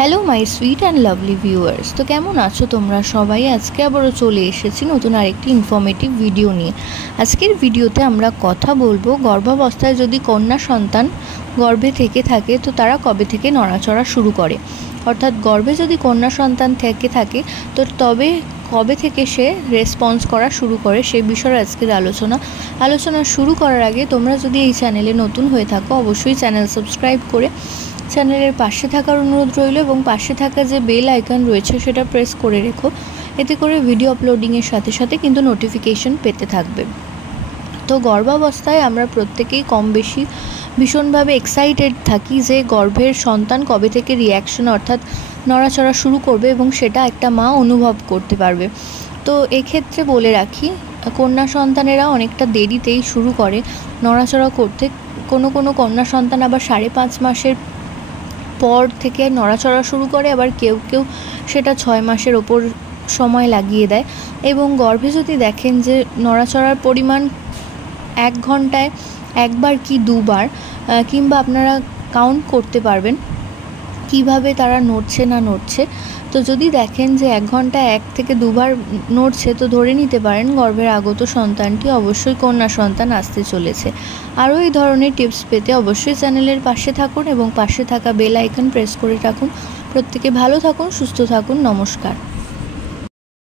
Hello my sweet and lovely viewers. তো কেমন আছো তোমরা সবাই? আজকে আবারও চলে এসেছি নতুন আরেকটি ইনফরমেটিভ ভিডিও নিয়ে। আজকের ভিডিওতে আমরা কথা বলবো গর্ভাবস্থায় যদি কন্যা সন্তান গর্ভে থেকে থাকে তো তারা কবে থেকে নড়াচড়া শুরু করে, অর্থাৎ গর্ভে যদি কন্যা সন্তান থেকে থাকে তো তবে কবে থেকে সে রেসপন্স করা শুরু করে, সে বিষয়ে আজকের আলোচনা শুরু করার আগে তোমরা যদি এই চ্যানেলে নতুন হয়ে থাকো অবশ্যই চ্যানেল সাবস্ক্রাইব করে চ্যানেলের পাশে থাকার অনুরোধ রইল এবং পাশে থাকা যে বেল আইকন রয়েছে সেটা প্রেস করে রেখো, এতে করে ভিডিও আপলোডিংয়ের সাথে সাথে কিন্তু নোটিফিকেশন পেতে থাকবে। তো গর্ভাবস্থায় আমরা প্রত্যেকেই কম বেশি ভীষণভাবে এক্সাইটেড থাকি যে গর্ভের সন্তান কবে থেকে রিয়াকশন অর্থাৎ নড়াচড়া শুরু করবে এবং সেটা একটা মা অনুভব করতে পারবে। তো এক্ষেত্রে বলে রাখি, কন্যা সন্তানেরা অনেকটা দেরিতেই শুরু করে নড়াচড়া করতে। কোনো কন্যা সন্তান আবার 5.5 মাসের পর থেকে নড়াচড়া শুরু করে, আবার কেউ সেটা 6 মাসের ওপর সময় লাগিয়ে দেয়। এবং গর্ভে যদি দেখেন যে নড়াচড়ার পরিমাণ 1 ঘন্টায় একবার কি দুবার, কিংবা আপনারা কাউন্ট করতে পারবেন কিভাবে তারা নড়ছে না নড়ছে। তো যদি দেখেন যে 1 ঘন্টায় 1 থেকে 2 বার নড়ছে তো ধরে নিতে পারেন গর্ভের আগত সন্তানটি অবশ্যই কন্যা সন্তান আসতে চলেছে। আরও এই ধরনের টিপস পেতে অবশ্যই চ্যানেলের পাশে থাকুন এবং পাশে থাকা বেল আইকন প্রেস করে রাখুন। প্রত্যেকে ভালো থাকুন, সুস্থ থাকুন। নমস্কার।